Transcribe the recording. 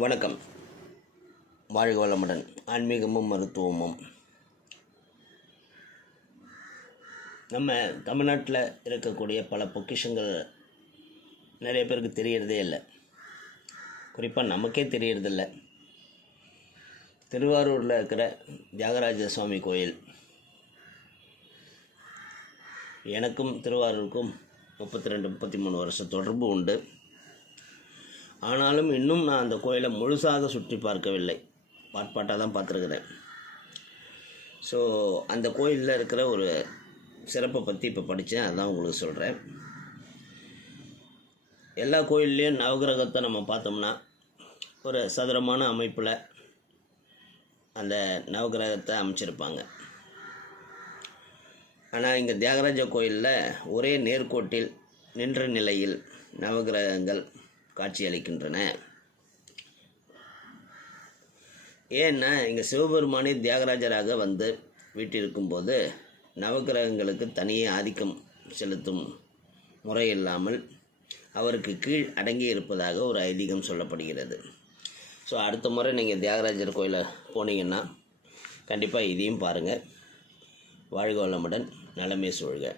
வணக்கம். வாழ்க வளமுடன். ஆன்மீகமும் மருத்துவமும். நம்ம தமிழ்நாட்டில் இருக்கக்கூடிய பல பொக்கிஷங்கள் நிறைய பேருக்கு தெரியறதே இல்லை. குறிப்பாக நமக்கே தெரியறதில்லை. திருவாரூரில் இருக்கிற தியாகராஜ சுவாமி கோயில், எனக்கும் திருவாரூருக்கும் 32-33 வருஷம் தொடர்பு உண்டு. ஆனாலும் இன்னும் நான் அந்த கோயிலை முழுசாக சுற்றி பார்க்கவில்லை. பாட்டாக தான் பார்த்துருக்குறேன். ஸோ அந்த கோயிலில் இருக்கிற ஒரு சிறப்பை பற்றி இப்போ படித்தேன், அதான் உங்களுக்கு சொல்கிறேன். எல்லா கோயில்லையும் நவகிரகத்தை நம்ம பார்த்தோம்னா ஒரு சதுரமான அமைப்பில் அந்த நவகிரகத்தை அமைச்சிருப்பாங்க. ஆனால் இங்கே தியாகராஜ கோயிலில் ஒரே நேர்கோட்டில் நின்ற நிலையில் நவகிரகங்கள் காட்சியளிக்கின்றன. ஏன்னா இங்கே சிவபெருமானே தியாகராஜராக வந்து வீட்டிருக்கும்போது நவகிரகங்களுக்கு தனியே ஆதிக்கம் செலுத்தும் முறை இல்லாமல் அவருக்கு கீழ் அடங்கி இருப்பதாக ஒரு ஐதீகம் சொல்லப்படுகிறது. ஸோ அடுத்த முறை நீங்கள் தியாகராஜர் கோயிலை போனீங்கன்னா கண்டிப்பாக இதையும் பாருங்கள். வாழ்க வளமுடன், நலமே சூழ்க.